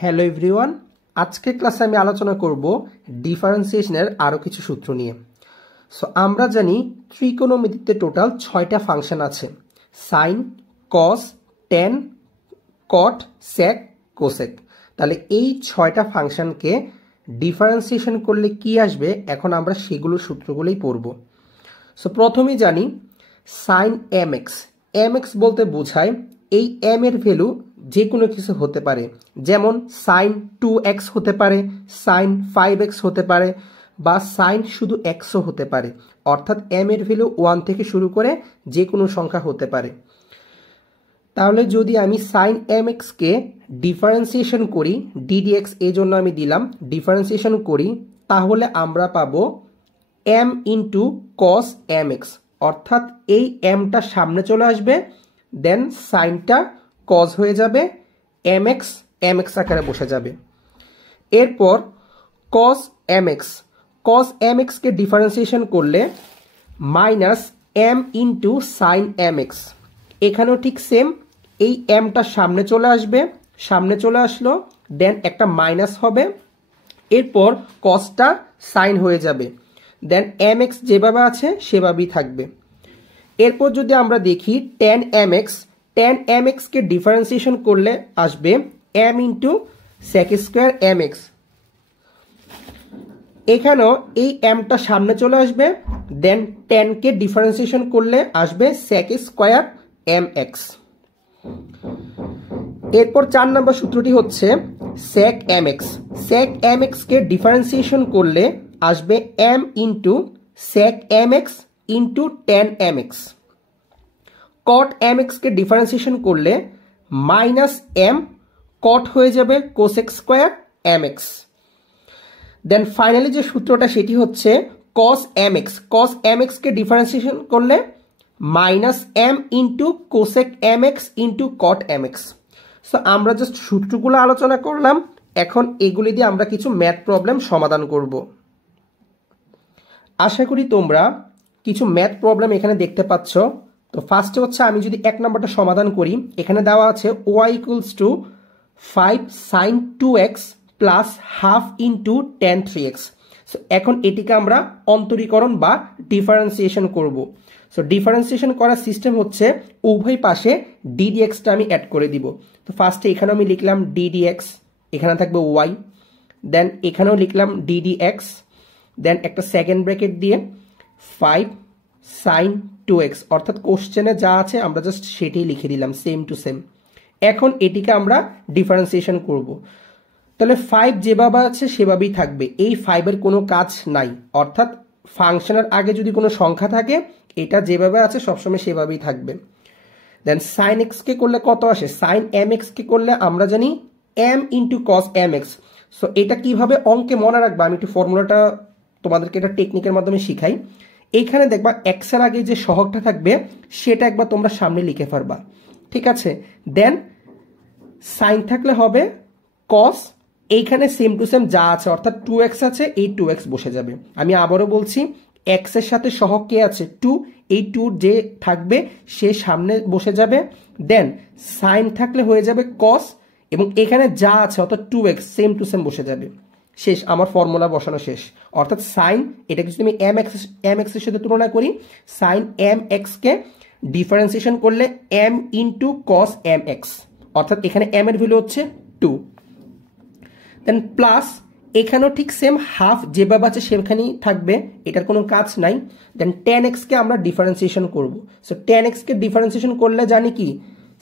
Hello everyone, আজকের ক্লাসে আমি আলোচনা করব ডিফারেন্সিয়েশনের আরও কিছু সূত্র নিয়ে। সো আমরা জানি ত্রিকোণমিতিতে টোটাল 6টা ফাংশন আছে: সাইন, কস, ট্যান, কট, সেক, কোসেক। তাহলে এই 6টা ফাংশনকে ডিফারেন্সিয়েশন করলে কি আসবে, এখন আমরা সেগুলোর সূত্রগুলোই পড়ব। সো প্রথমেই জানি sine m x. M x বলতে বোঝায় এই এম এর ভ্যালু যে কোনো কিছু হতে পারে, যেমন সাইন 2x হতে পারে, সাইন 5x হতে পারে, বা সাইন শুধু এক্সও হতে পারে। অর্থাৎ এম এর ভ্যালু 1 থেকে শুরু করে যে কোনো সংখ্যা হতে পারে। তাহলে যদি আমি সাইন এম এক্সকে ডিফারেন্সিয়েশন করি, ডিডিএক্স এই জন্য আমি দিলাম, ডিফারেন্সিয়েশন করি, তাহলে আমরা পাবো m into cos m x. অর্থাৎ এই এমটা সামনে চলে আসবে, দেন সাইনটা কস হয়ে যাবে, এম এক্স আকারে বসে যাবে। এরপর কস এম এক্সকে ডিফারেন্সিয়েশন করলে minus M into sine m x. এখানেও ঠিক সেম, এই এমটা সামনে চলে আসবে, সামনে চলে আসলো, দেন একটা মাইনাস হবে, এরপর কসটা সাইন হয়ে যাবে, দেন এম এক্স যেভাবে আছে সেভাবেই থাকবে। এরপর যদি আমরা দেখি ট্যান এম এক্সকে ডিফারেন্সিয়েশন করলে আসবে M into sec square M x. এখানেও এই এমটা সামনে চলে আসবে, দেন ট্যানকে ডিফারেন্সিয়েশন করলে আসবে সেক স্কোয়ার এম এক্স। এরপর 4 নম্বর সূত্রটি হচ্ছে সেক এম এক্সকে ডিফারেন্সিয়েশন করলে আসবে M into sec M X into tan M X. Cot M এক্সকে ডিফারেন্সিয়েশন করলে মাইনাস এম কট হয়ে যাবে cosec square M X. Then finally যে সূত্রটা সেটি হচ্ছে কস এম এক্সকে ডিফারেন্সিয়েশন করলে minus M into cosec M X into cot M x. So আমরা জাস্ট সূত্রগুলো আলোচনা করলাম, এখন এগুলি দিয়ে আমরা কিছু ম্যাথ প্রবলেম সমাধান করব। আশা করি তোমরা কিছু ম্যাথ প্রবলেম এখানে দেখতে পাচ্ছ। তো ফার্স্টে হচ্ছে আমি যদি 1 নম্বরটা সমাধান করি, এখানে দেওয়া আছে y equals to 5 sine 2x plus half into tan 3x। So এখন এটিকে আমরা অন্তরীকরণ বা ডিফারেন্সিয়েশন করব। সো ডিফারেন্সিয়েশন করার সিস্টেম হচ্ছে উভয় পাশে ডিডিএক্সটা আমি অ্যাড করে দিব। তো ফার্স্টে এখানে আমি লিখলাম ডিডিএক্স, এখানে থাকবে y, দেন এখানেও লিখলাম ডিডিএক্স, দেন একটা সেকেন্ড ব্র্যাকেট দিয়ে 5 সাইন 2x, অর্থাৎ কোশ্চেনে যা আছে আমরা জাস্ট সেটাই লিখে দিলাম সেম টু সেম। এখন এটিকে আমরা ডিফারেন্সিয়েশন করব। তাহলে 5 যেভাবে আছে সেভাবেই থাকবে, এই 5 এর কোনো কাজ নাই। অর্থাৎ ফাংশনের আগে যদি কোনো সংখ্যা থাকে, এটা যেভাবে আছে সবসময় সেভাবেই থাকবে। দেন সাইন এক্সকে করলে কত আসে, সাইন এম এক্সকে করলে আমরা জানি m into cos m x. So এটা কিভাবে অঙ্কে মনে রাখবা, আমি একটু ফর্মুলাটা তোমাদেরকে এটা টেকনিকের মাধ্যমে শিখাই। এইখানে দেখবা এক্স এর আগে যে সহগটা থাকবে সেটা একবার তোমরা সামনে লিখে পারবা, ঠিক আছে। দেন সাইন থাকলে হবে কস, এইখানে সেম টু সেম যা আছে, অর্থাৎ 2x আছে, এই 2x বসে যাবে। আমি আবারও বলছি, এক্স এর সাথে সহগ কে আছে 2, এই 2 যে থাকবে সে সামনে বসে যাবে। দেন সাইন থাকলে হয়ে যাবে কস, এবং এখানে যা আছে অর্থাৎ 2x সেম টু সেম বসে যাবে। শেষ, আমার ফর্মুলা বসানো শেষ। অর্থাৎ সাইন, এটাকে যদি আমি এম এক্স এর সাথে তুলনা করি, সাইন এম এক্সকে ডিফারেন্সিয়েশন করলে m into cos m x, অর্থাৎ এখানে এম এর ভ্যালু হচ্ছে 2। দেন প্লাস এখানেও ঠিক সেম হাফ যেভাবে আছে সেখানেই থাকবে, এটার কোনো কাজ নাই। দেন ট্যান এক্সকে আমরা ডিফারেন্সিয়েশন করব। সো ট্যান এক্সকে ডিফারেন্সিয়েশন করলে জানি কি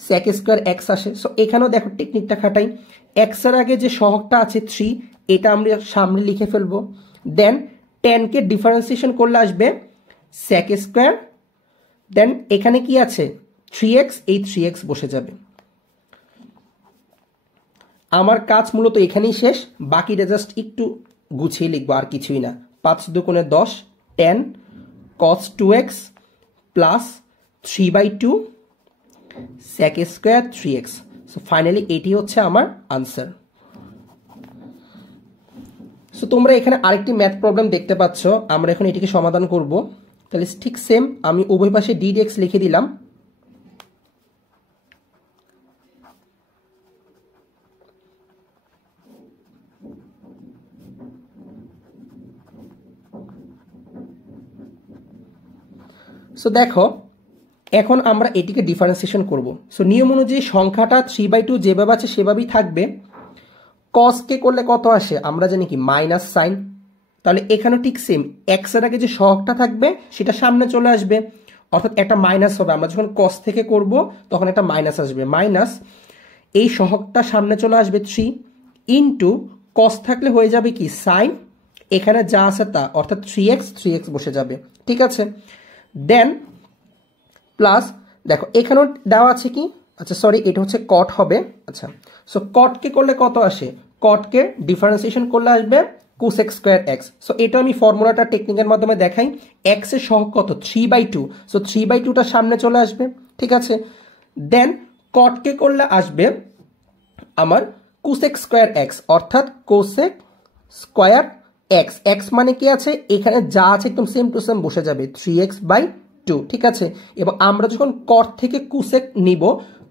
সেক স্কোয়ার এক্স আসে। সো এখানেও দেখো টেকনিকটা খাটাই, এক্স এর আগে যে সহগটা আছে 3, এটা আমরা সামনে লিখে ফেলবো। দেন ট্যানকে ডিফারেন্সিয়েশন করলে আসবে সেক স্কোয়ার, দেন এখানে কি আছে 3x, এই 3x বসে যাবে। আমার কাজ মূলত এখানেই শেষ, বাকিটা জাস্ট একটু গুছিয়ে লিখবো, আর কিছুই না। 5 দুগুণে 10 10 cos 2x plus 3/2 sec square 3x। So finally এটি হচ্ছে আমার আনসার। সো তোমরা এখানে আরেকটি ম্যাথ প্রবলেম দেখতে পাচ্ছ, আমরা এখন এটিকে সমাধান করব। তাহলে ঠিক সেম, আমি উভয় পাশে ডিডিএক্স লিখে দিলাম। সো দেখো এখন আমরা এটিকে ডিফারেন্সিয়েশন করব। সো নিয়ম অনুযায়ী সংখ্যাটা 3/2 যেভাবে আছে সেভাবেই থাকবে। কসকে করলে কত আসে আমরা জানি কি মাইনাস সাইন, তাহলে এখানেও ঠিক সেম এক্স এর আগে যে সহগটা থাকবে সেটা সামনে চলে আসবে, অর্থাৎ একটা মাইনাস হবে। আমরা যখন কস থেকে করব তখন একটা মাইনাস আসবে, মাইনাস এই সহগটা সামনে চলে আসবে 3 ইন্টু কস থাকলে হয়ে যাবে কি সাইন, এখানে যা আছে তা, অর্থাৎ 3x বসে যাবে। ঠিক আছে, দেন প্লাস দেখো এখানেও দেওয়া আছে কি, আচ্ছা সরি এটা হচ্ছে কট হবে। আচ্ছা সো কটকে করলে কত আসে, কটকে ডিফারেন্সিয়েশন করলে আসবে কোসেক স্কোয়ার এক্স। সো এটা আমি ফর্মুলাটা টেকনিকের মাধ্যমে দেখাই। এক্স এর সহগ কত 3/2, সো 3/2টা সামনে চলে আসবে। ঠিক আছে, দেন কটকে করলে আসবে আমার কোসেক স্কোয়ার এক্স, অর্থাৎ কোসেক স্কোয়ার এক্স। এক্স মানে কি আছে, এখানে যা আছে একদম সেম টু সেম বসে যাবে 3x/2। ঠিক আছে, এবং আমরা যখন কট থেকে কোসেক নিব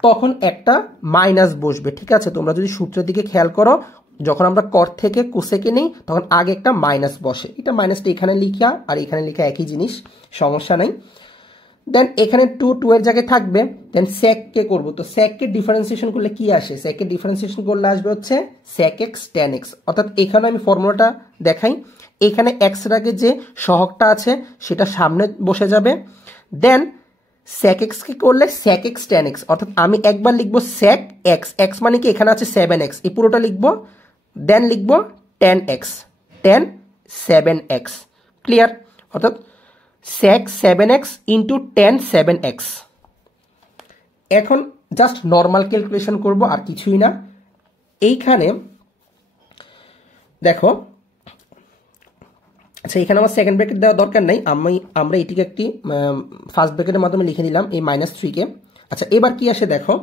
তখন একটা মাইনাস বসবে। ঠিক আছে, তোমরা যদি সূত্রের দিকে খেয়াল করো, যখন আমরা কট থেকে কোসেকে নিই তখন আগে একটা মাইনাস বসে, এটা মাইনাসটা এখানে লিখা আর এখানে লিখা একই জিনিস, সমস্যা নাই। দেন এখানে 2 এর জায়গায় থাকবে। দেন সেককে করবো, তো সেককে ডিফারেন্সিয়েশন করলে কি আসে, সেককে ডিফারেন্সিয়েশন করলে আসবে হচ্ছে sec x tan x, অর্থাৎ এখানে আমি ফর্মুলাটা দেখাই। এখানে এক্স এর আগে যে সহগটা আছে সেটা সামনে বসে যাবে। দেন sec x কে করলে sec x tan x, অর্থাৎ আমি একবার লিখবো sec x, x মানে কি এখানে আছে 7x, এই পুরোটা লিখবো। দেন লিখবো tan x, tan 7x, clear, অর্থাৎ sec 7x into tan 7x। এখন জাস্ট নর্মাল ক্যালকুলেশন করব, আর কিছুই না। এইখানে দেখো, আচ্ছা এখানে আমার সেকেন্ড ব্র্যাকেট দেওয়ার দরকার নাই, আমরা এটিকে একটি ফার্স্ট ব্র্যাকেটের মাধ্যমে লিখে দিলাম এই -3 কে। আচ্ছা এবার কি আসে দেখো,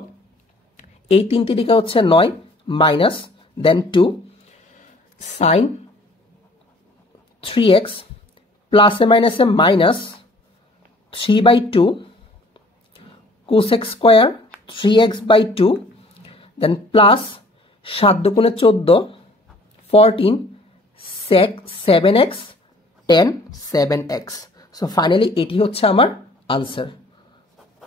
এই 3 দিকে হচ্ছে 9 মাইনাস দেন 2 সাইন 3x প্লাসে মাইনাসে মাইনাস 3/2 কোসেক স্কোয়ার 3x/2, দেন প্লাস 7 দুগুণে 14 14 sec 7x tan 7x। So finally এটি হচ্ছে আমার আনসার।